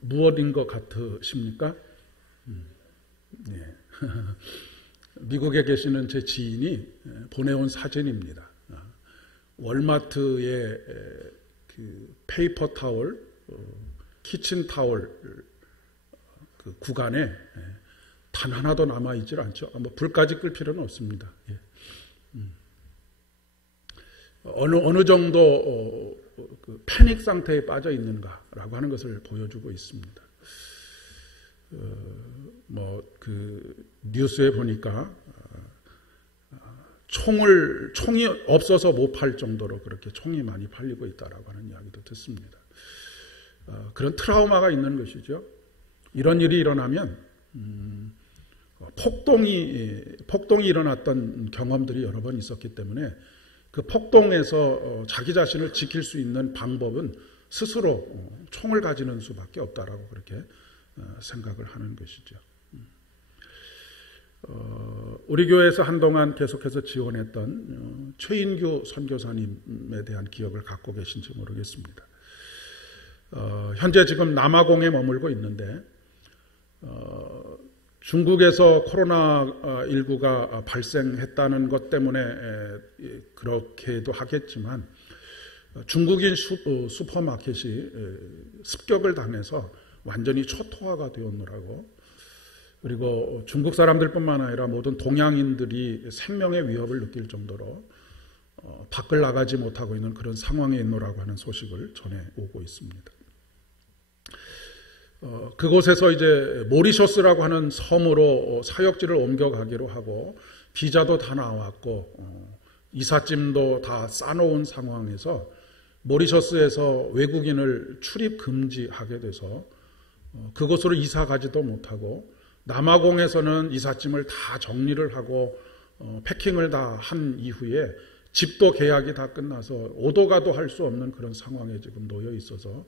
무엇인 것 같으십니까? 네. 미국에 계시는 제 지인이 보내온 사진입니다. 월마트의 그 페이퍼 타월, 키친 타월 그 구간에 단 하나도 남아있질 않죠. 뭐 불까지 끌 필요는 없습니다. 예. 어느 정도 그 패닉 상태에 빠져 있는가라고 하는 것을 보여주고 있습니다. 그 뉴스에 보니까 총이 없어서 못 팔 정도로 그렇게 총이 많이 팔리고 있다라고 하는 이야기도 듣습니다. 그런 트라우마가 있는 것이죠. 이런 일이 일어나면 폭동이 일어났던 경험들이 여러 번 있었기 때문에 그 폭동에서 자기 자신을 지킬 수 있는 방법은 스스로 총을 가지는 수밖에 없다라고 그렇게 생각을 하는 것이죠. 우리 교회에서 한동안 계속해서 지원했던 최인규 선교사님에 대한 기억을 갖고 계신지 모르겠습니다. 현재 지금 남아공에 머물고 있는데 중국에서 코로나19가 발생했다는 것 때문에 그렇게도 하겠지만 중국인 슈퍼마켓이 습격을 당해서 완전히 초토화가 되었느라고, 그리고 중국 사람들뿐만 아니라 모든 동양인들이 생명의 위협을 느낄 정도로 밖을 나가지 못하고 있는 그런 상황에 있노라고 하는 소식을 전해오고 있습니다. 그곳에서 이제 모리셔스라고 하는 섬으로 사역지를 옮겨가기로 하고 비자도 다 나왔고 이삿짐도 다 싸놓은 상황에서 모리셔스에서 외국인을 출입 금지하게 돼서 그곳으로 이사 가지도 못하고, 남아공에서는 이삿짐을 다 정리를 하고 패킹을 다 한 이후에 집도 계약이 다 끝나서 오도 가도 할 수 없는 그런 상황에 지금 놓여 있어서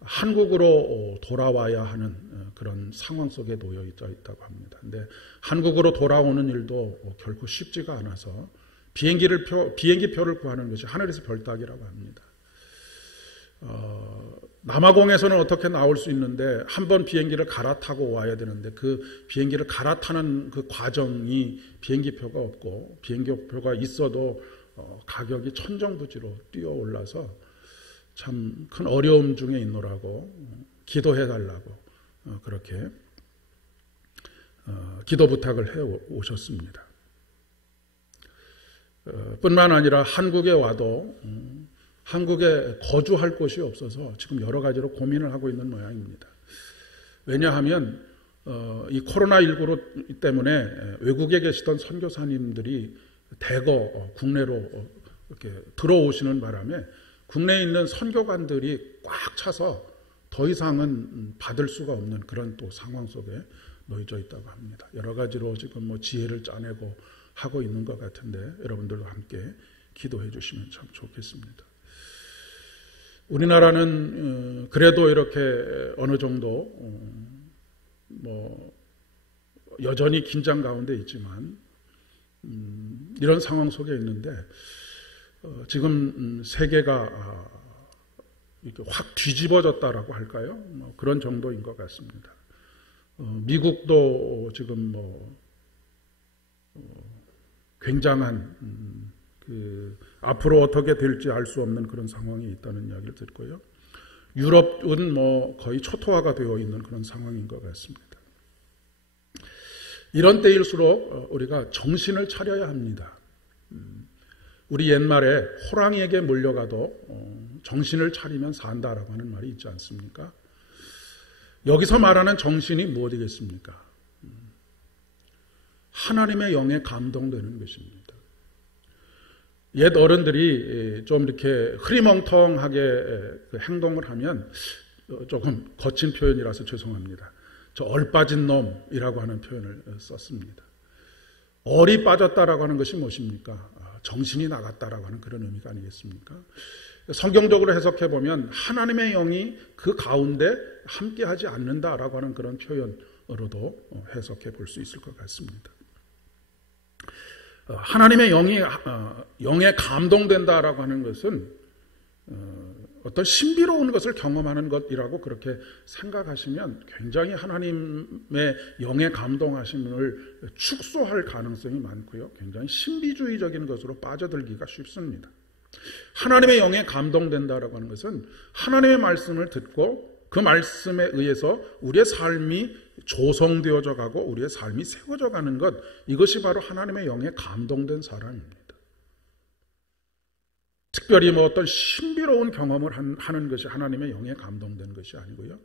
한국으로 돌아와야 하는 그런 상황 속에 놓여 있다고 합니다. 근데 한국으로 돌아오는 일도 결코 쉽지가 않아서 비행기표를 구하는 것이 하늘에서 별 따기라고 합니다. 남아공에서는 어떻게 나올 수 있는데 한 번 비행기를 갈아타고 와야 되는데 그 비행기를 갈아타는 그 과정이 비행기표가 없고, 비행기표가 있어도 가격이 천정부지로 뛰어올라서 참 큰 어려움 중에 있노라고 기도해달라고 그렇게 기도 부탁을 해 오셨습니다. 뿐만 아니라 한국에 와도 한국에 거주할 곳이 없어서 지금 여러 가지로 고민을 하고 있는 모양입니다. 왜냐하면 이 코로나19 때문에 외국에 계시던 선교사님들이 대거 국내로 이렇게 들어오시는 바람에 국내에 있는 선교관들이 꽉 차서 더 이상은 받을 수가 없는 그런 또 상황 속에 놓여져 있다고 합니다. 여러 가지로 지금 지혜를 짜내고 하고 있는 것 같은데 여러분들과 함께 기도해 주시면 참 좋겠습니다. 우리나라는 그래도 이렇게 어느 정도 여전히 긴장 가운데 있지만 이런 상황 속에 있는데 지금 세계가 이렇게 확 뒤집어졌다라고 할까요? 그런 정도인 것 같습니다. 미국도 지금 굉장한 앞으로 어떻게 될지 알 수 없는 그런 상황이 있다는 이야기를 듣고요. 유럽은 거의 초토화가 되어 있는 그런 상황인 것 같습니다. 이런 때일수록 우리가 정신을 차려야 합니다. 우리 옛말에 호랑이에게 몰려가도 정신을 차리면 산다라고 하는 말이 있지 않습니까? 여기서 말하는 정신이 무엇이겠습니까? 하나님의 영에 감동되는 것입니다. 옛 어른들이 좀 이렇게 흐리멍텅하게 행동을 하면, 조금 거친 표현이라서 죄송합니다. 저 얼빠진 놈이라고 하는 표현을 썼습니다. 얼이 빠졌다라고 하는 것이 무엇입니까? 정신이 나갔다라고 하는 그런 의미가 아니겠습니까? 성경적으로 해석해 보면 하나님의 영이 그 가운데 함께하지 않는다라고 하는 그런 표현으로도 해석해 볼 수 있을 것 같습니다. 하나님의 영에 감동된다라고 하는 것은 어떤 신비로운 것을 경험하는 것이라고 그렇게 생각하시면 굉장히 하나님의 영에 감동하심을 축소할 가능성이 많고요. 굉장히 신비주의적인 것으로 빠져들기가 쉽습니다. 하나님의 영에 감동된다라고 하는 것은 하나님의 말씀을 듣고 그 말씀에 의해서 우리의 삶이 조성되어져 가고 우리의 삶이 세워져 가는 것, 이것이 바로 하나님의 영에 감동된 사람입니다. 특별히 어떤 신비로운 경험을 하는 것이 하나님의 영에 감동된 것이 아니고요.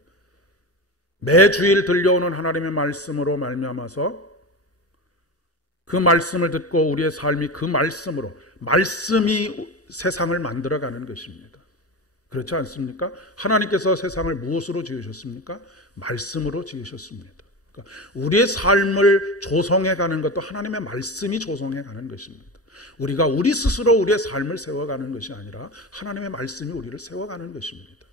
매주일 들려오는 하나님의 말씀으로 말미암아서 그 말씀을 듣고 우리의 삶이 그 말씀으로, 말씀이 세상을 만들어가는 것입니다. 그렇지 않습니까? 하나님께서 세상을 무엇으로 지으셨습니까? 말씀으로 지으셨습니다. 그러니까 우리의 삶을 조성해가는 것도 하나님의 말씀이 조성해가는 것입니다. 우리가 우리 스스로 우리의 삶을 세워가는 것이 아니라 하나님의 말씀이 우리를 세워가는 것입니다.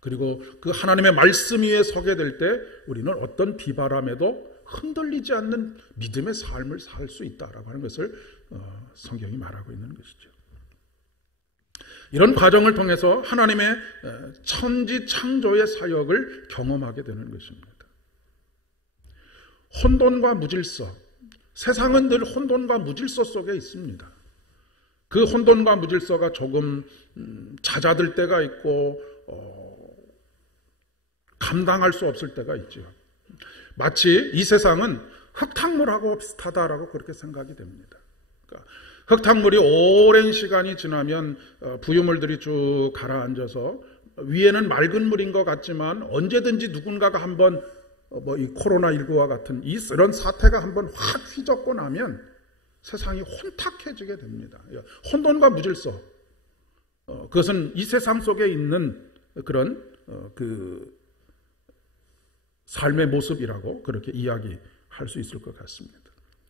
그리고 그 하나님의 말씀 위에 서게 될 때 우리는 어떤 비바람에도 흔들리지 않는 믿음의 삶을 살 수 있다라고 하는 것을 성경이 말하고 있는 것이죠. 이런 과정을 통해서 하나님의 천지 창조의 사역을 경험하게 되는 것입니다. 혼돈과 무질서, 세상은 늘 혼돈과 무질서 속에 있습니다. 그 혼돈과 무질서가 조금 잦아들 때가 있고 감당할 수 없을 때가 있죠. 마치 이 세상은 흙탕물하고 비슷하다라고 그렇게 생각이 됩니다. 그러니까 흙탕물이 오랜 시간이 지나면 부유물들이 쭉 가라앉아서 위에는 맑은 물인 것 같지만 언제든지 누군가가 한번 이 코로나19와 같은 이런 사태가 한번 확 휘젓고 나면 세상이 혼탁해지게 됩니다. 혼돈과 무질서, 그것은 이 세상 속에 있는 그런 그 삶의 모습이라고 그렇게 이야기할 수 있을 것 같습니다.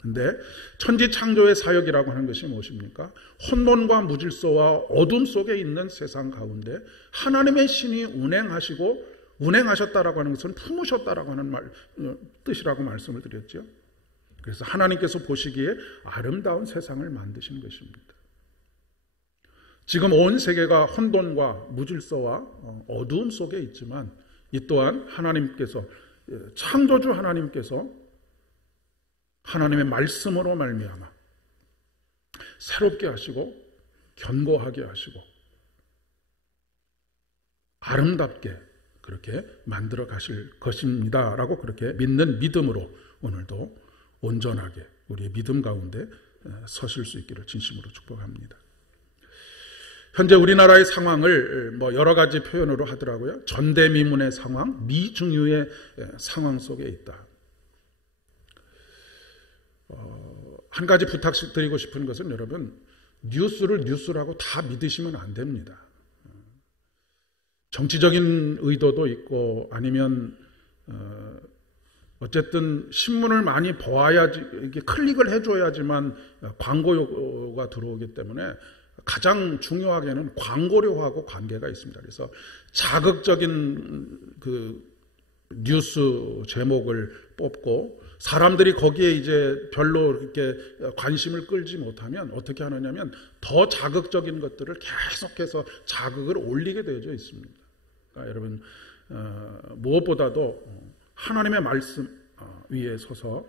그런데 천지 창조의 사역이라고 하는 것이 무엇입니까? 혼돈과 무질서와 어둠 속에 있는 세상 가운데 하나님의 신이 운행하셨다라고 하는 것은 품으셨다라고 하는 뜻이라고 말씀을 드렸죠. 그래서 하나님께서 보시기에 아름다운 세상을 만드신 것입니다. 지금 온 세계가 혼돈과 무질서와 어두움 속에 있지만 이 또한 하나님께서, 창조주 하나님께서 하나님의 말씀으로 말미암아 새롭게 하시고 견고하게 하시고 아름답게 그렇게 만들어 가실 것입니다 라고 그렇게 믿는 믿음으로 오늘도 온전하게 우리의 믿음 가운데 서실 수 있기를 진심으로 축복합니다. 현재 우리나라의 상황을 여러 가지 표현으로 하더라고요. 전대미문의 상황, 미중유의 상황 속에 있다. 한 가지 부탁드리고 싶은 것은 여러분, 뉴스를 뉴스라고 다 믿으시면 안 됩니다. 정치적인 의도도 있고 아니면 어쨌든 신문을 많이 보아야지, 이렇게 클릭을 해줘야지만 광고가 들어오기 때문에 가장 중요하게는 광고료하고 관계가 있습니다. 그래서 자극적인 그 뉴스 제목을 뽑고 사람들이 거기에 이제 별로 이렇게 관심을 끌지 못하면 어떻게 하느냐면 더 자극적인 것들을 계속해서 자극을 올리게 되어져 있습니다. 그러니까 여러분, 무엇보다도 하나님의 말씀 위에 서서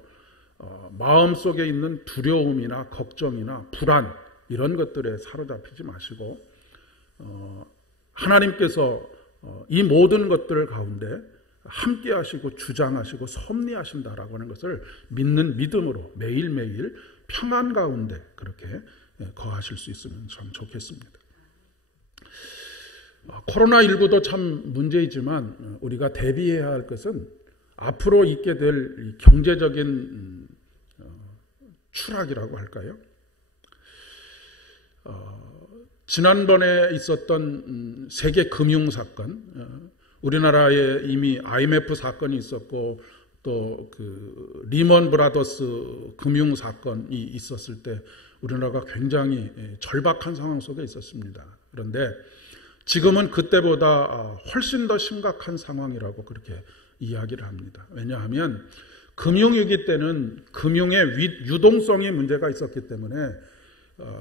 마음속에 있는 두려움이나 걱정이나 불안, 이런 것들에 사로잡히지 마시고 하나님께서 이 모든 것들 가운데 함께 하시고 주장하시고 섭리하신다라고 하는 것을 믿는 믿음으로 매일매일 평안 가운데 그렇게 거하실 수 있으면 참 좋겠습니다. 코로나19도 참 문제이지만 우리가 대비해야 할 것은 앞으로 있게 될 경제적인 추락이라고 할까요? 지난번에 있었던 세계 금융 사건, 우리나라에 이미 IMF 사건이 있었고 또 그 리먼 브라더스 금융 사건이 있었을 때 우리나라가 굉장히 절박한 상황 속에 있었습니다. 그런데 지금은 그때보다 훨씬 더 심각한 상황이라고 그렇게 이야기를 합니다. 왜냐하면 금융위기 때는 금융의 유동성이 문제가 있었기 때문에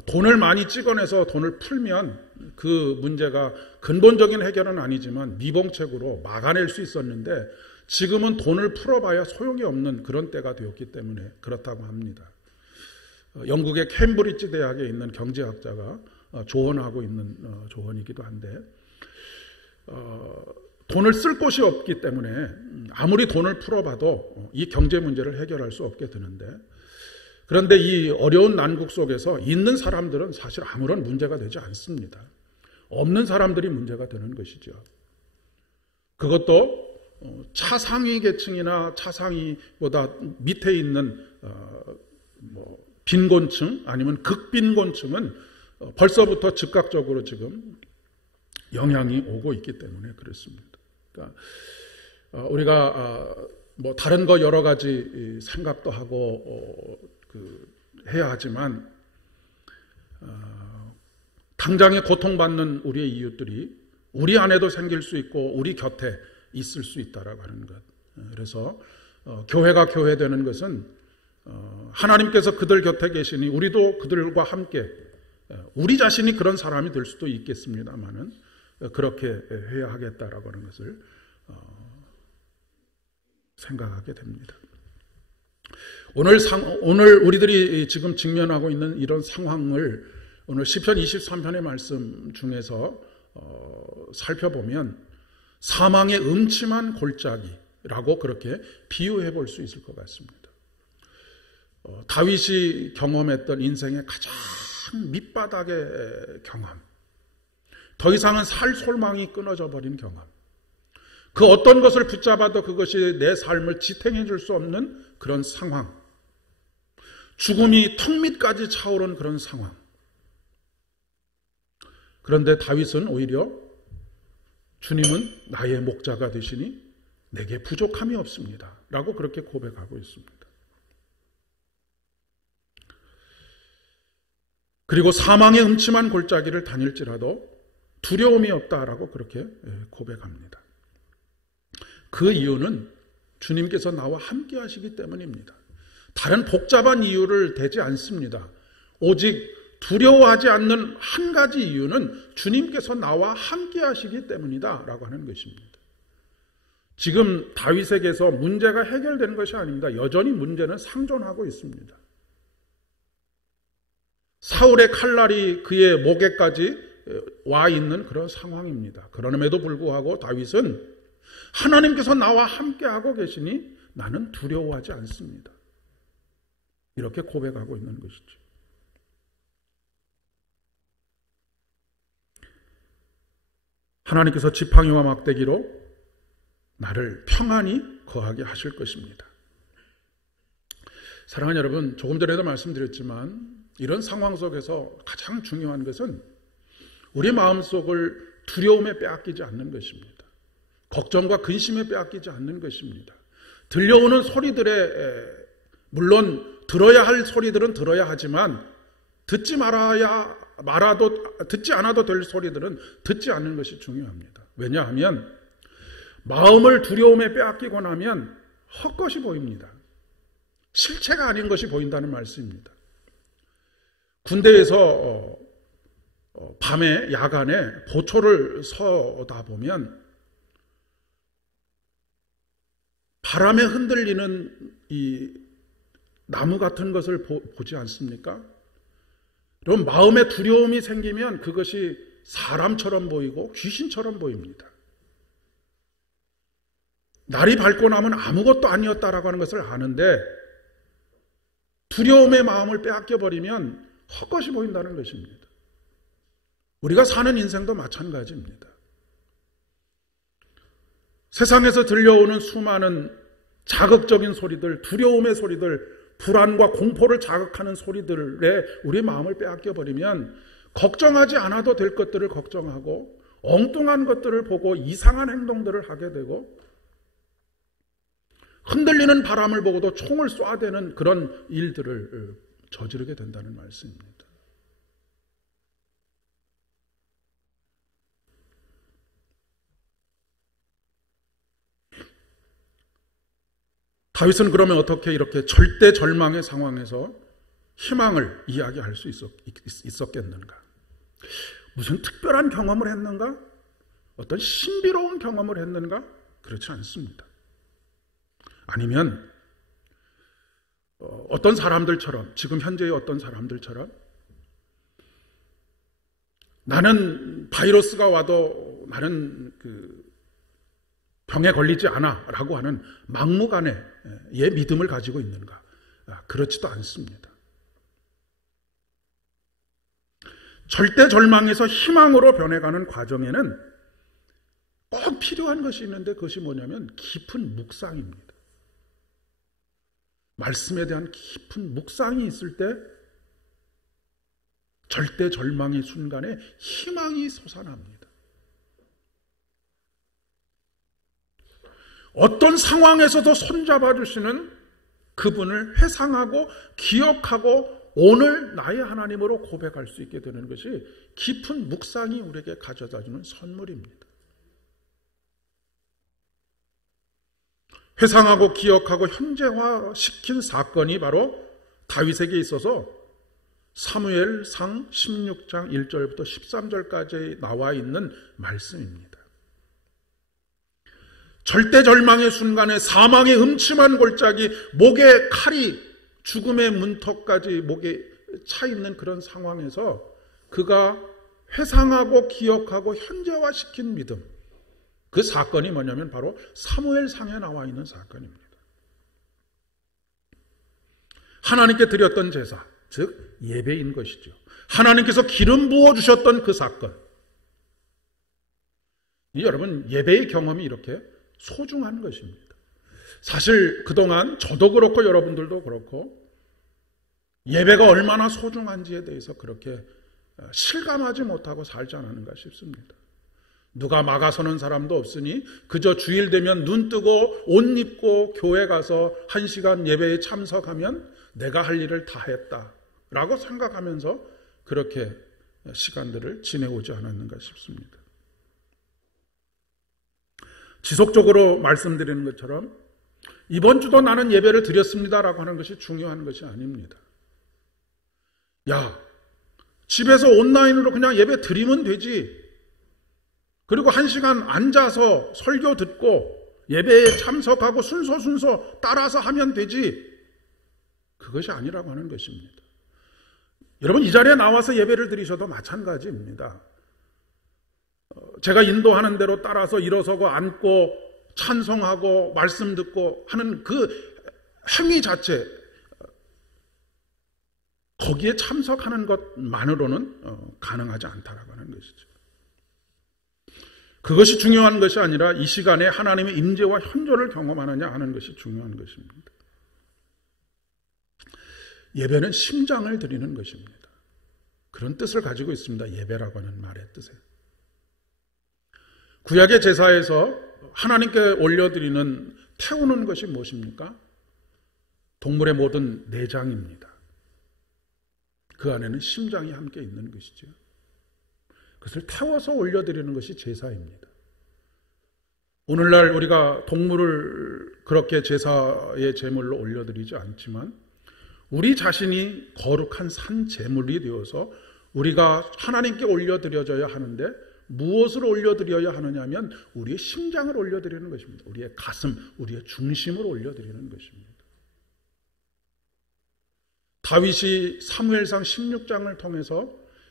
돈을 많이 찍어내서 돈을 풀면 그 문제가 근본적인 해결은 아니지만 미봉책으로 막아낼 수 있었는데 지금은 돈을 풀어봐야 소용이 없는 그런 때가 되었기 때문에 그렇다고 합니다. 영국의 캠브리지 대학에 있는 경제학자가 조언하고 있는 조언이기도 한데 돈을 쓸 곳이 없기 때문에 아무리 돈을 풀어봐도 이 경제 문제를 해결할 수 없게 되는데 그런데 이 어려운 난국 속에서 있는 사람들은 사실 아무런 문제가 되지 않습니다. 없는 사람들이 문제가 되는 것이죠. 그것도 차상위 계층이나 차상위보다 밑에 있는 빈곤층 아니면 극빈곤층은 벌써부터 즉각적으로 지금 영향이 오고 있기 때문에 그렇습니다. 그러니까 우리가 다른 거 여러 가지 생각도 하고 해야 하지만 당장에 고통받는 우리의 이웃들이 우리 안에도 생길 수 있고 우리 곁에 있을 수 있다라고 하는 것. 그래서 교회가 교회되는 것은 하나님께서 그들 곁에 계시니 우리도 그들과 함께 우리 자신이 그런 사람이 될 수도 있겠습니다만은 그렇게 해야 하겠다라고 하는 것을 생각하게 됩니다. 오늘 우리들이 지금 직면하고 있는 이런 상황을 오늘 시편 23편의 말씀 중에서 살펴보면 사망의 음침한 골짜기라고 그렇게 비유해 볼 수 있을 것 같습니다. 다윗이 경험했던 인생의 가장 밑바닥의 경험, 더 이상은 살 소망이 끊어져 버린 경험, 그 어떤 것을 붙잡아도 그것이 내 삶을 지탱해 줄 수 없는 그런 상황, 죽음이 턱 밑까지 차오른 그런 상황. 그런데 다윗은 오히려 주님은 나의 목자가 되시니 내게 부족함이 없습니다 라고 그렇게 고백하고 있습니다. 그리고 사망의 음침한 골짜기를 다닐지라도 두려움이 없다라고 그렇게 고백합니다. 그 이유는 주님께서 나와 함께 하시기 때문입니다. 다른 복잡한 이유를 대지 않습니다. 오직 두려워하지 않는 한 가지 이유는 주님께서 나와 함께 하시기 때문이다 라고 하는 것입니다. 지금 다윗에게서 문제가 해결되는 것이 아닙니다. 여전히 문제는 상존하고 있습니다. 사울의 칼날이 그의 목에까지 와 있는 그런 상황입니다. 그럼에도 불구하고 다윗은 하나님께서 나와 함께 하고 계시니 나는 두려워하지 않습니다. 이렇게 고백하고 있는 것이죠. 하나님께서 지팡이와 막대기로 나를 평안히 거하게 하실 것입니다. 사랑하는 여러분, 조금 전에도 말씀드렸지만 이런 상황 속에서 가장 중요한 것은 우리 마음속을 두려움에 빼앗기지 않는 것입니다. 걱정과 근심에 빼앗기지 않는 것입니다. 들려오는 소리들에 물론 들어야 할 소리들은 들어야 하지만 듣지 않아도 될 소리들은 듣지 않는 것이 중요합니다. 왜냐하면 마음을 두려움에 빼앗기고 나면 헛것이 보입니다. 실체가 아닌 것이 보인다는 말씀입니다. 군대에서 밤에 야간에 보초를 서다 보면 바람에 흔들리는 이 나무 같은 것을 보지 않습니까? 그럼 마음에 두려움이 생기면 그것이 사람처럼 보이고 귀신처럼 보입니다. 날이 밝고 나면 아무것도 아니었다라고 하는 것을 아는데 두려움의 마음을 빼앗겨버리면 헛것이 보인다는 것입니다. 우리가 사는 인생도 마찬가지입니다. 세상에서 들려오는 수많은 자극적인 소리들, 두려움의 소리들, 불안과 공포를 자극하는 소리들에 우리 마음을 빼앗겨버리면 걱정하지 않아도 될 것들을 걱정하고 엉뚱한 것들을 보고 이상한 행동들을 하게 되고 흔들리는 바람을 보고도 총을 쏴대는 그런 일들을 저지르게 된다는 말씀입니다. 다윗은 그러면 어떻게 이렇게 절대 절망의 상황에서 희망을 이야기할 수 있었겠는가? 무슨 특별한 경험을 했는가? 어떤 신비로운 경험을 했는가? 그렇지 않습니다. 아니면 어떤 사람들처럼, 지금 현재의 어떤 사람들처럼 나는 바이러스가 와도 나는 병에 걸리지 않아 라고 하는 막무가내의 믿음을 가지고 있는가? 그렇지도 않습니다. 절대 절망에서 희망으로 변해가는 과정에는 꼭 필요한 것이 있는데 그것이 뭐냐면 깊은 묵상입니다. 말씀에 대한 깊은 묵상이 있을 때 절대 절망의 순간에 희망이 솟아납니다. 어떤 상황에서도 손잡아 주시는 그분을 회상하고 기억하고 오늘 나의 하나님으로 고백할 수 있게 되는 것이 깊은 묵상이 우리에게 가져다주는 선물입니다. 회상하고 기억하고 현재화시킨 사건이 바로 다윗에게 있어서 사무엘상 16장 1절부터 13절까지 나와 있는 말씀입니다. 절대 절망의 순간에 사망의 음침한 골짜기, 목에 칼이 죽음의 문턱까지 목에 차 있는 그런 상황에서 그가 회상하고 기억하고 현재화시킨 믿음, 그 사건이 뭐냐면 바로 사무엘상에 나와 있는 사건입니다. 하나님께 드렸던 제사, 즉 예배인 것이죠. 하나님께서 기름 부어주셨던 그 사건. 여러분, 예배의 경험이 이렇게 소중한 것입니다. 사실 그동안 저도 그렇고 여러분들도 그렇고 예배가 얼마나 소중한지에 대해서 그렇게 실감하지 못하고 살지 않았는가 싶습니다. 누가 막아서는 사람도 없으니 그저 주일 되면 눈 뜨고 옷 입고 교회 가서 1시간 예배에 참석하면 내가 할 일을 다 했다라고 생각하면서 그렇게 시간들을 지내오지 않았는가 싶습니다. 지속적으로 말씀드리는 것처럼 이번 주도 나는 예배를 드렸습니다라고 하는 것이 중요한 것이 아닙니다. 야, 집에서 온라인으로 그냥 예배 드리면 되지. 그리고 1시간 앉아서 설교 듣고 예배에 참석하고 순서 따라서 하면 되지. 그것이 아니라고 하는 것입니다. 여러분, 이 자리에 나와서 예배를 드리셔도 마찬가지입니다. 제가 인도하는 대로 따라서 일어서고 앉고 찬송하고 말씀 듣고 하는 그 행위 자체, 거기에 참석하는 것만으로는 가능하지 않다라고 하는 것이죠. 그것이 중요한 것이 아니라 이 시간에 하나님의 임재와 현존을 경험하느냐 하는 것이 중요한 것입니다. 예배는 심장을 드리는 것입니다. 그런 뜻을 가지고 있습니다. 예배라고 하는 말의 뜻에. 구약의 제사에서 하나님께 올려드리는 태우는 것이 무엇입니까? 동물의 모든 내장입니다. 그 안에는 심장이 함께 있는 것이죠. 그것을 태워서 올려드리는 것이 제사입니다. 오늘날 우리가 동물을 그렇게 제사의 제물로 올려드리지 않지만 우리 자신이 거룩한 산 제물이 되어서 우리가 하나님께 올려드려져야 하는데 무엇을 올려드려야 하느냐 하면 우리의 심장을 올려드리는 것입니다. 우리의 가슴, 우리의 중심을 올려드리는 것입니다. 다윗이 사무엘상 16장을 통해서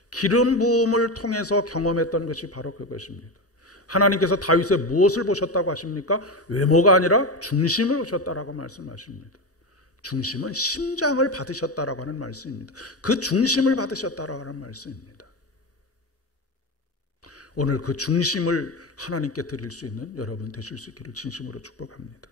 기름 부음을 통해서 경험했던 것이 바로 그것입니다. 하나님께서 다윗의 무엇을 보셨다고 하십니까? 외모가 아니라 중심을 보셨다라고 말씀하십니다. 중심은 심장을 받으셨다라고 하는 말씀입니다. 그 중심을 받으셨다라고 하는 말씀입니다. 오늘 그 중심을 하나님께 드릴 수 있는 여러분 되실 수 있기를 진심으로 축복합니다.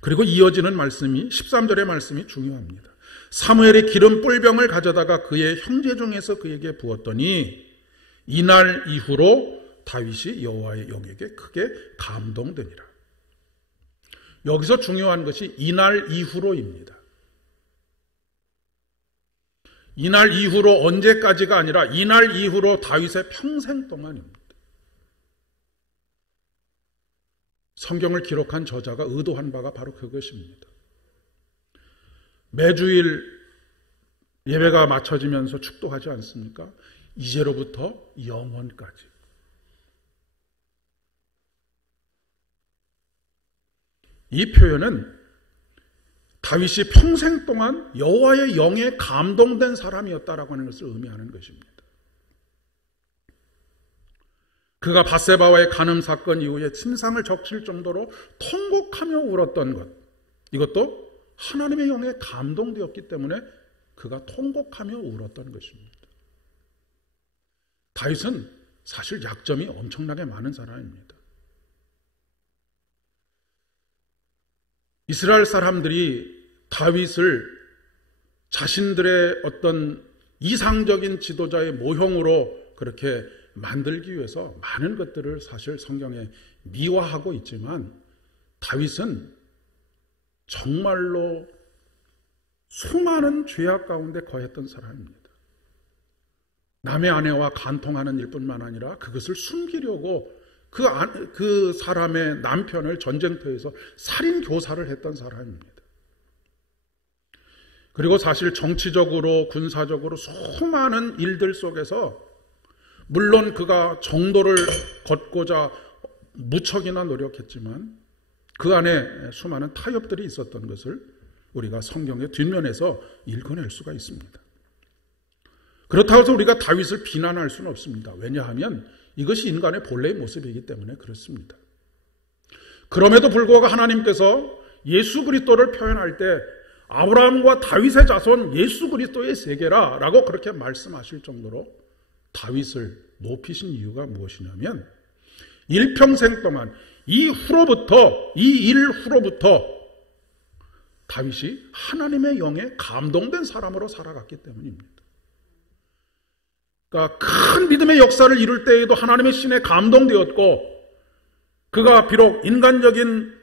그리고 이어지는 말씀이 13절의 말씀이 중요합니다. 사무엘이 기름 뿔병을 가져다가 그의 형제 중에서 그에게 부었더니 이날 이후로 다윗이 여호와의 영에게 크게 감동되니라. 여기서 중요한 것이 이날 이후로입니다. 이날 이후로 언제까지가 아니라 이날 이후로 다윗의 평생 동안입니다. 성경을 기록한 저자가 의도한 바가 바로 그것입니다. 매주일 예배가 마쳐지면서 축도하지 않습니까? 이제로부터 영원까지. 이 표현은 다윗이 평생 동안 여호와의 영에 감동된 사람이었다라고 하는 것을 의미하는 것입니다. 그가 밧세바와의 간음 사건 이후에 침상을 적실 정도로 통곡하며 울었던 것, 이것도 하나님의 영에 감동되었기 때문에 그가 통곡하며 울었던 것입니다. 다윗은 사실 약점이 엄청나게 많은 사람입니다. 이스라엘 사람들이 다윗을 자신들의 어떤 이상적인 지도자의 모형으로 그렇게 만들기 위해서 많은 것들을 사실 성경에 미화하고 있지만 다윗은 정말로 수많은 죄악 가운데 거했던 사람입니다. 남의 아내와 간통하는 일뿐만 아니라 그것을 숨기려고 그 사람의 남편을 전쟁터에서 살인 교사를 했던 사람입니다. 그리고 사실 정치적으로 군사적으로 수많은 일들 속에서 물론 그가 정도를 걷고자 무척이나 노력했지만 그 안에 수많은 타협들이 있었던 것을 우리가 성경의 뒷면에서 읽어낼 수가 있습니다. 그렇다고 해서 우리가 다윗을 비난할 수는 없습니다. 왜냐하면 이것이 인간의 본래의 모습이기 때문에 그렇습니다. 그럼에도 불구하고 하나님께서 예수 그리스도를 표현할 때 아브라함과 다윗의 자손 예수 그리스도의 세계라 라고 그렇게 말씀하실 정도로 다윗을 높이신 이유가 무엇이냐면 일평생 동안 이 일 후로부터 다윗이 하나님의 영에 감동된 사람으로 살아갔기 때문입니다. 그러니까 큰 믿음의 역사를 이룰 때에도 하나님의 신에 감동되었고 그가 비록 인간적인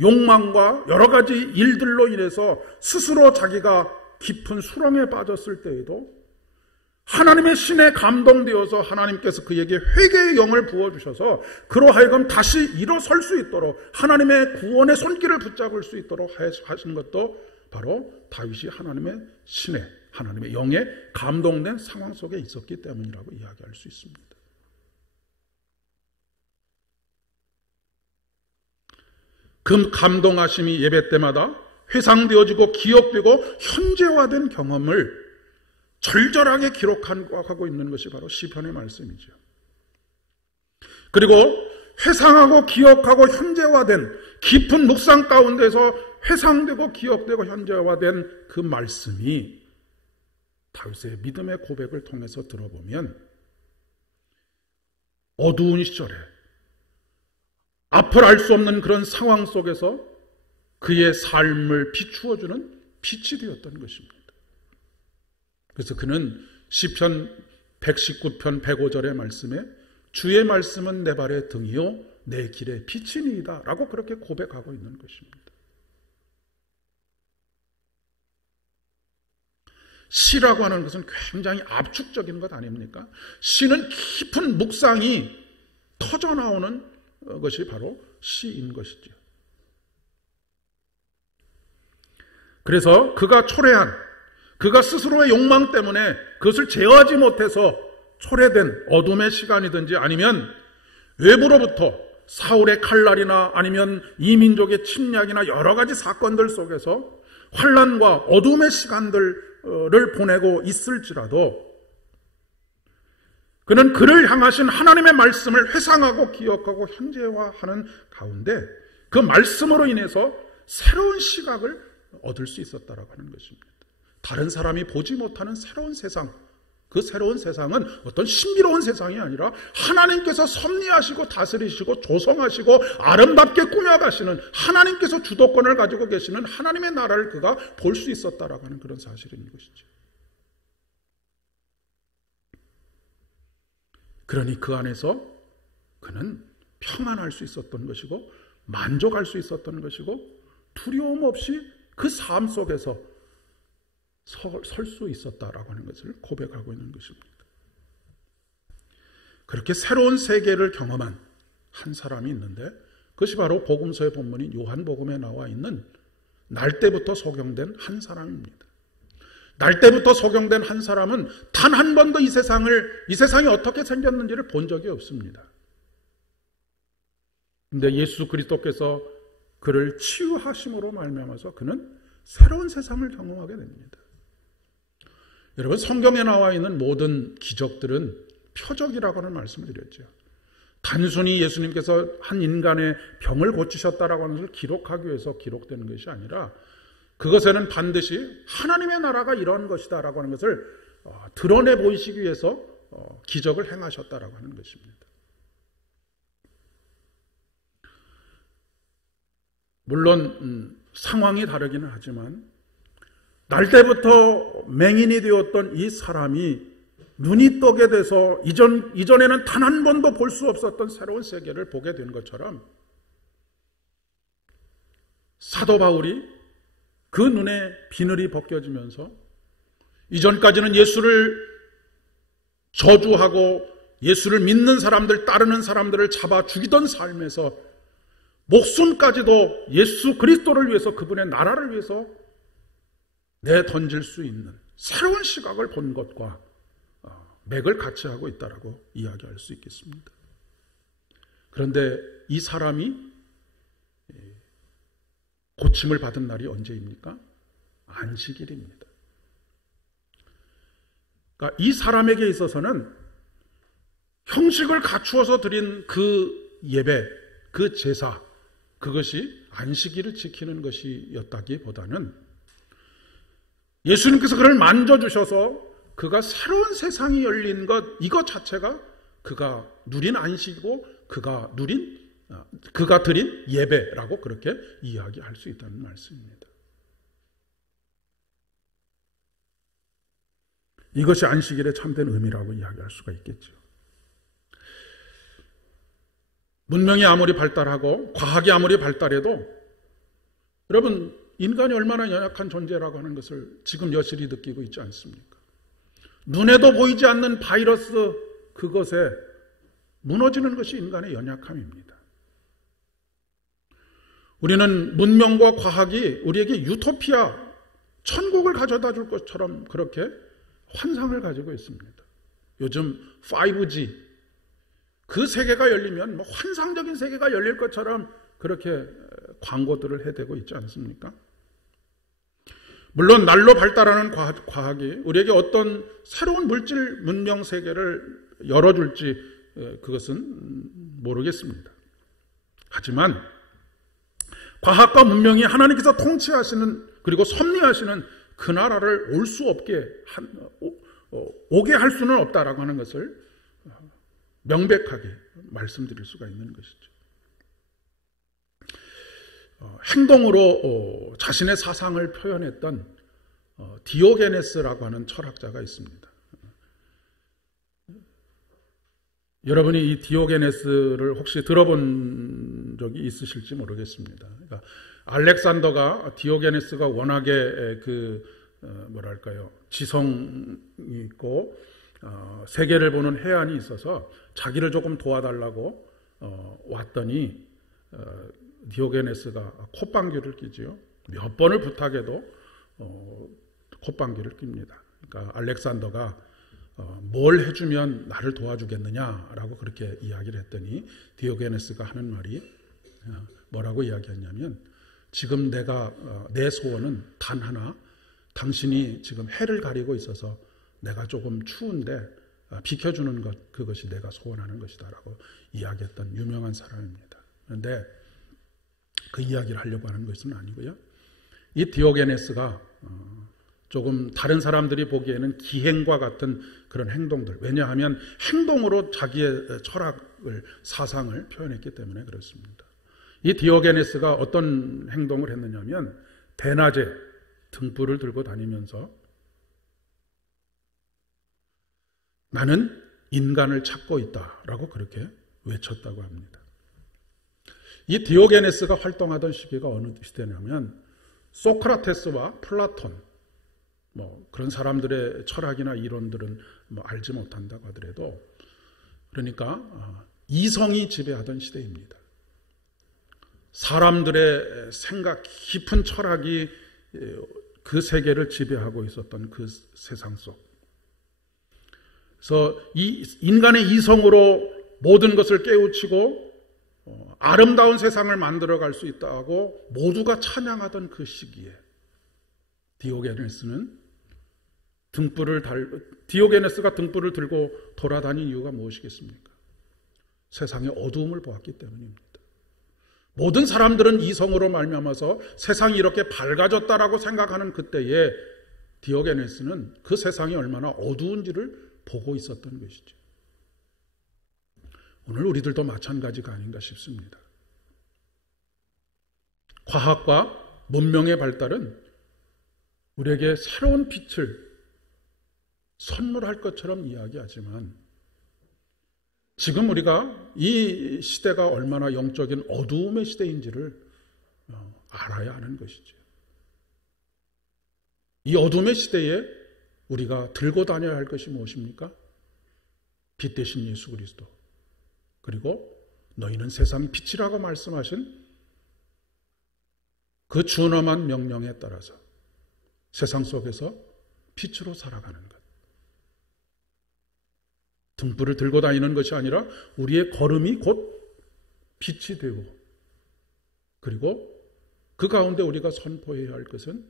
욕망과 여러 가지 일들로 인해서 스스로 자기가 깊은 수렁에 빠졌을 때에도 하나님의 신에 감동되어서 하나님께서 그에게 회개의 영을 부어주셔서 그로 하여금 다시 일어설 수 있도록 하나님의 구원의 손길을 붙잡을 수 있도록 하신 것도 바로 다윗이 하나님의 신에 하나님의 영에 감동된 상황 속에 있었기 때문이라고 이야기할 수 있습니다. 그 감동하심이 예배 때마다 회상되어지고 기억되고 현재화된 경험을 절절하게 기록하고 있는 것이 바로 시편의 말씀이죠. 그리고 회상하고 기억하고 현재화된 깊은 묵상 가운데서 회상되고 기억되고 현재화된 그 말씀이 다윗의 믿음의 고백을 통해서 들어보면 어두운 시절에 앞을 알 수 없는 그런 상황 속에서 그의 삶을 비추어주는 빛이 되었던 것입니다. 그래서 그는 시편 119편 105절의 말씀에 주의 말씀은 내 발의 등이요 내 길의 빛이니이다 라고 그렇게 고백하고 있는 것입니다. 시라고 하는 것은 굉장히 압축적인 것 아닙니까? 시는 깊은 묵상이 터져나오는 것이 바로 시인 것이죠. 그래서 그가 초래한 그가 스스로의 욕망 때문에 그것을 제어하지 못해서 초래된 어둠의 시간이든지 아니면 외부로부터 사울의 칼날이나 아니면 이민족의 침략이나 여러 가지 사건들 속에서 환난과 어둠의 시간들을 보내고 있을지라도 그는 그를 향하신 하나님의 말씀을 회상하고 기억하고 현재화하는 가운데 그 말씀으로 인해서 새로운 시각을 얻을 수 있었다라고 하는 것입니다. 다른 사람이 보지 못하는 새로운 세상, 그 새로운 세상은 어떤 신비로운 세상이 아니라 하나님께서 섭리하시고 다스리시고 조성하시고 아름답게 꾸며가시는 하나님께서 주도권을 가지고 계시는 하나님의 나라를 그가 볼 수 있었다라고 하는 그런 사실인 것이죠. 그러니 그 안에서 그는 평안할 수 있었던 것이고 만족할 수 있었던 것이고 두려움 없이 그 삶 속에서 설 수 있었다라고 하는 것을 고백하고 있는 것입니다. 그렇게 새로운 세계를 경험한 한 사람이 있는데 그것이 바로 복음서의 본문인 요한복음에 나와 있는 날 때부터 소경된 한 사람입니다. 날 때부터 소경된 한 사람은 단 한 번도 이 세상이 어떻게 생겼는지를 본 적이 없습니다. 근데 예수 그리스도께서 그를 치유하심으로 말미암아서 그는 새로운 세상을 경험하게 됩니다. 여러분, 성경에 나와 있는 모든 기적들은 표적이라고 하는 말씀을 드렸죠. 단순히 예수님께서 한 인간의 병을 고치셨다라고 하는 것을 기록하기 위해서 기록되는 것이 아니라 그것에는 반드시 하나님의 나라가 이런 것이다라고 하는 것을 드러내 보이시기 위해서 기적을 행하셨다라고 하는 것입니다. 물론 상황이 다르기는 하지만 날 때부터 맹인이 되었던 이 사람이 눈이 뜨게 돼서 이전에는 단 한 번도 볼 수 없었던 새로운 세계를 보게 된 것처럼 사도 바울이 그 눈에 비늘이 벗겨지면서 이전까지는 예수를 저주하고 예수를 믿는 사람들, 따르는 사람들을 잡아 죽이던 삶에서 목숨까지도 예수 그리스도를 위해서, 그분의 나라를 위해서 내던질 수 있는 새로운 시각을 본 것과 맥을 같이 하고 있다라고 이야기할 수 있겠습니다. 그런데 이 사람이 고침을 받은 날이 언제입니까? 안식일입니다. 그러니까 이 사람에게 있어서는 형식을 갖추어서 드린 그 예배, 그 제사, 그것이 안식일을 지키는 것이었다기보다는 예수님께서 그를 만져주셔서 그가 새로운 세상이 열린 것, 이것 자체가 그가 누린 안식이고 그가 드린 예배라고 그렇게 이야기할 수 있다는 말씀입니다. 이것이 안식일의 참된 의미라고 이야기할 수가 있겠죠. 문명이 아무리 발달하고 과학이 아무리 발달해도 여러분, 인간이 얼마나 연약한 존재라고 하는 것을 지금 여실히 느끼고 있지 않습니까? 눈에도 보이지 않는 바이러스, 그것에 무너지는 것이 인간의 연약함입니다. 우리는 문명과 과학이 우리에게 유토피아, 천국을 가져다 줄 것처럼 그렇게 환상을 가지고 있습니다. 요즘 5G, 그 세계가 열리면 환상적인 세계가 열릴 것처럼 그렇게 광고들을 해대고 있지 않습니까? 물론 날로 발달하는 과학이 우리에게 어떤 새로운 물질 문명 세계를 열어줄지 그것은 모르겠습니다. 하지만 과학과 문명이 하나님께서 통치하시는, 그리고 섭리하시는 그 나라를 올 수 없게 오게 할 수는 없다라고 하는 것을 명백하게 말씀드릴 수가 있는 것이죠. 행동으로 자신의 사상을 표현했던 디오게네스라고 하는 철학자가 있습니다. 여러분이 이 디오게네스를 혹시 들어본 적이 있으실지 모르겠습니다. 그러니까 알렉산더가, 디오게네스가 워낙에 지성이 있고 세계를 보는 해안이 있어서 자기를 조금 도와달라고 왔더니 디오게네스가 콧방귀를 끼지요. 몇 번을 부탁해도 콧방귀를 낍니다. 그러니까 알렉산더가 뭘 해주면 나를 도와주겠느냐라고 그렇게 이야기를 했더니 디오게네스가 하는 말이 뭐라고 이야기했냐면, 지금 내 소원은 단 하나, 당신이 지금 해를 가리고 있어서 내가 조금 추운데 비켜주는 것, 그것이 내가 소원하는 것이다 라고 이야기했던 유명한 사람입니다. 그런데 그 이야기를 하려고 하는 것은 아니고요. 이 디오게네스가 조금 다른 사람들이 보기에는 기행과 같은 그런 행동들, 왜냐하면 행동으로 자기의 철학을, 사상을 표현했기 때문에 그렇습니다. 이 디오게네스가 어떤 행동을 했느냐면, 대낮에 등불을 들고 다니면서 나는 인간을 찾고 있다라고 그렇게 외쳤다고 합니다. 이 디오게네스가 활동하던 시기가 어느 시대냐면 소크라테스와 플라톤, 그런 사람들의 철학이나 이론들은 알지 못한다고 하더라도, 그러니까 이성이 지배하던 시대입니다. 사람들의 생각, 깊은 철학이 그 세계를 지배하고 있었던 그 세상 속. 그래서 이 인간의 이성으로 모든 것을 깨우치고 아름다운 세상을 만들어갈 수 있다고 모두가 찬양하던 그 시기에 디오게네스가 등불을 들고 돌아다닌 이유가 무엇이겠습니까? 세상의 어두움을 보았기 때문입니다. 모든 사람들은 이성으로 말미암아서 세상이 이렇게 밝아졌다라고 생각하는 그때에 디오게네스는 그 세상이 얼마나 어두운지를 보고 있었던 것이죠. 오늘 우리들도 마찬가지가 아닌가 싶습니다. 과학과 문명의 발달은 우리에게 새로운 빛을 선물할 것처럼 이야기하지만 지금 우리가 이 시대가 얼마나 영적인 어두움의 시대인지를 알아야 하는 것이죠. 이 어둠의 시대에 우리가 들고 다녀야 할 것이 무엇입니까? 빛 대신 예수 그리스도, 그리고 너희는 세상의 빛이라고 말씀하신 그 준엄한 명령에 따라서 세상 속에서 빛으로 살아가는 것. 등불을 들고 다니는 것이 아니라 우리의 걸음이 곧 빛이 되고, 그리고 그 가운데 우리가 선포해야 할 것은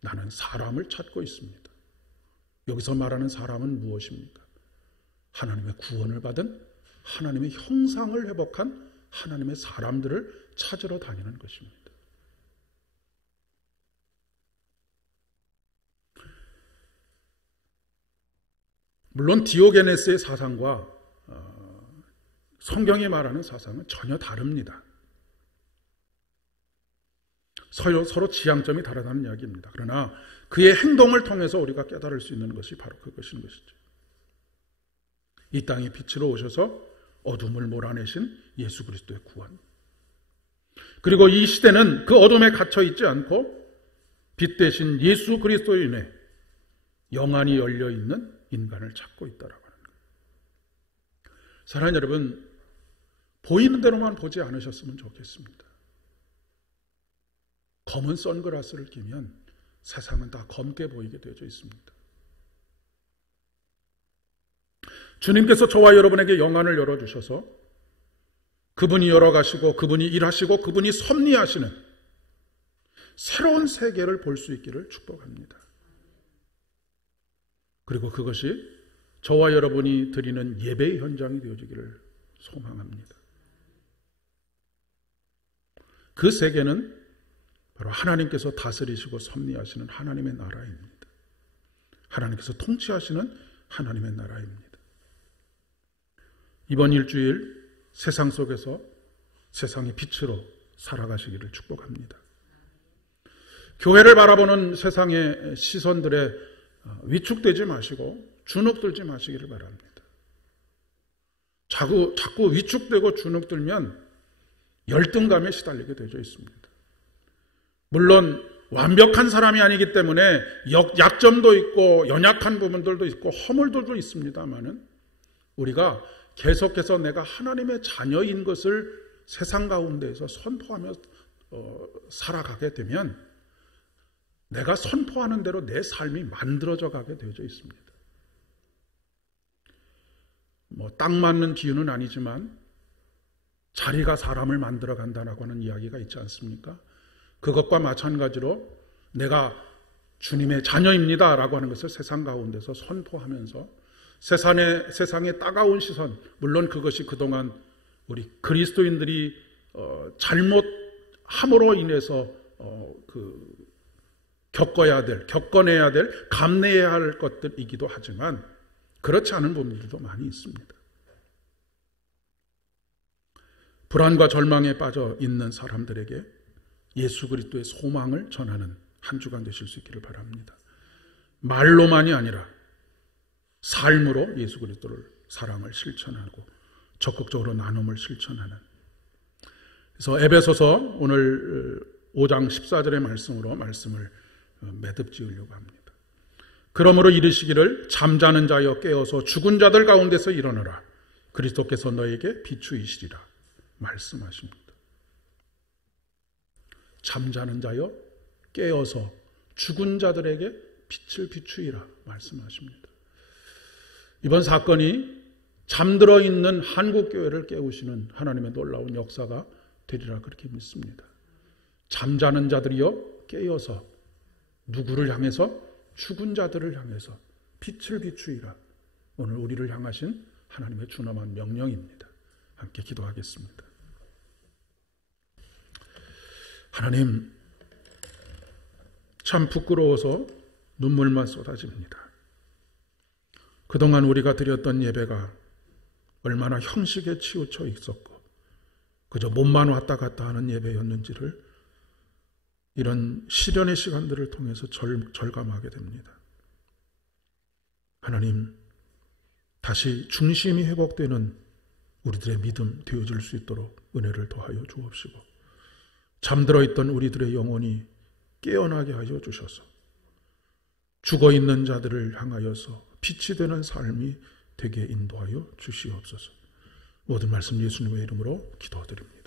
나는 사람을 찾고 있습니다. 여기서 말하는 사람은 무엇입니까? 하나님의 구원을 받은, 하나님의 형상을 회복한 하나님의 사람들을 찾으러 다니는 것입니다. 물론 디오게네스의 사상과 성경이 말하는 사상은 전혀 다릅니다. 서로 지향점이 다르다는 이야기입니다. 그러나 그의 행동을 통해서 우리가 깨달을 수 있는 것이 바로 그것인 것이죠. 이 땅에 빛으로 오셔서 어둠을 몰아내신 예수 그리스도의 구원. 그리고 이 시대는 그 어둠에 갇혀 있지 않고 빛 대신 예수 그리스도로 인해 영안이 열려 있는 인간을 찾고 있다라고 하는 거예요. 사랑하는 여러분, 보이는 대로만 보지 않으셨으면 좋겠습니다. 검은 선글라스를 끼면 세상은 다 검게 보이게 되어져 있습니다. 주님께서 저와 여러분에게 영안을 열어주셔서 그분이 열어가시고 그분이 일하시고 그분이 섭리하시는 새로운 세계를 볼 수 있기를 축복합니다. 그리고 그것이 저와 여러분이 드리는 예배의 현장이 되어지기를 소망합니다. 그 세계는 바로 하나님께서 다스리시고 섭리하시는 하나님의 나라입니다. 하나님께서 통치하시는 하나님의 나라입니다. 이번 일주일 세상 속에서 세상의 빛으로 살아가시기를 축복합니다. 교회를 바라보는 세상의 시선들에 위축되지 마시고 주눅들지 마시기를 바랍니다. 자꾸 위축되고 주눅들면 열등감에 시달리게 되어 있습니다. 물론 완벽한 사람이 아니기 때문에 약점도 있고 연약한 부분들도 있고 허물들도 있습니다만은 우리가 계속해서 내가 하나님의 자녀인 것을 세상 가운데에서 선포하며 살아가게 되면 내가 선포하는 대로 내 삶이 만들어져 가게 되어져 있습니다. 딱 맞는 비유는 아니지만 자리가 사람을 만들어 간다라고 하는 이야기가 있지 않습니까? 그것과 마찬가지로 내가 주님의 자녀입니다 라고 하는 것을 세상 가운데서 선포하면서 세상의 따가운 시선, 물론 그것이 그동안 우리 그리스도인들이 잘못함으로 인해서 겪어내야 될, 감내해야 할 것들이기도 하지만 그렇지 않은 부분들도 많이 있습니다. 불안과 절망에 빠져 있는 사람들에게 예수 그리스도의 소망을 전하는 한 주간 되실 수 있기를 바랍니다. 말로만이 아니라 삶으로 예수 그리스도를 사랑을 실천하고 적극적으로 나눔을 실천하는. 그래서 에베소서 오늘 5장 14절의 말씀으로 말씀을 매듭 지으려고 합니다. 그러므로 이르시기를 잠자는 자여 깨어서 죽은 자들 가운데서 일어나라. 그리스도께서 너에게 비추이시리라 말씀하십니다. 잠자는 자여 깨어서 죽은 자들에게 빛을 비추이라 말씀하십니다. 이번 사건이 잠들어 있는 한국교회를 깨우시는 하나님의 놀라운 역사가 되리라 그렇게 믿습니다. 잠자는 자들이여 깨어서 누구를 향해서? 죽은 자들을 향해서 빛을 비추이라. 오늘 우리를 향하신 하나님의 준엄한 명령입니다. 함께 기도하겠습니다. 하나님, 참 부끄러워서 눈물만 쏟아집니다. 그동안 우리가 드렸던 예배가 얼마나 형식에 치우쳐 있었고 그저 몸만 왔다 갔다 하는 예배였는지를 이런 시련의 시간들을 통해서 절감하게 됩니다. 하나님, 다시 중심이 회복되는 우리들의 믿음 되어줄 수 있도록 은혜를 더하여 주옵시고 잠들어 있던 우리들의 영혼이 깨어나게 하여 주셔서 죽어있는 자들을 향하여서 빛이 되는 삶이 되게 인도하여 주시옵소서. 모든 말씀 예수님의 이름으로 기도드립니다.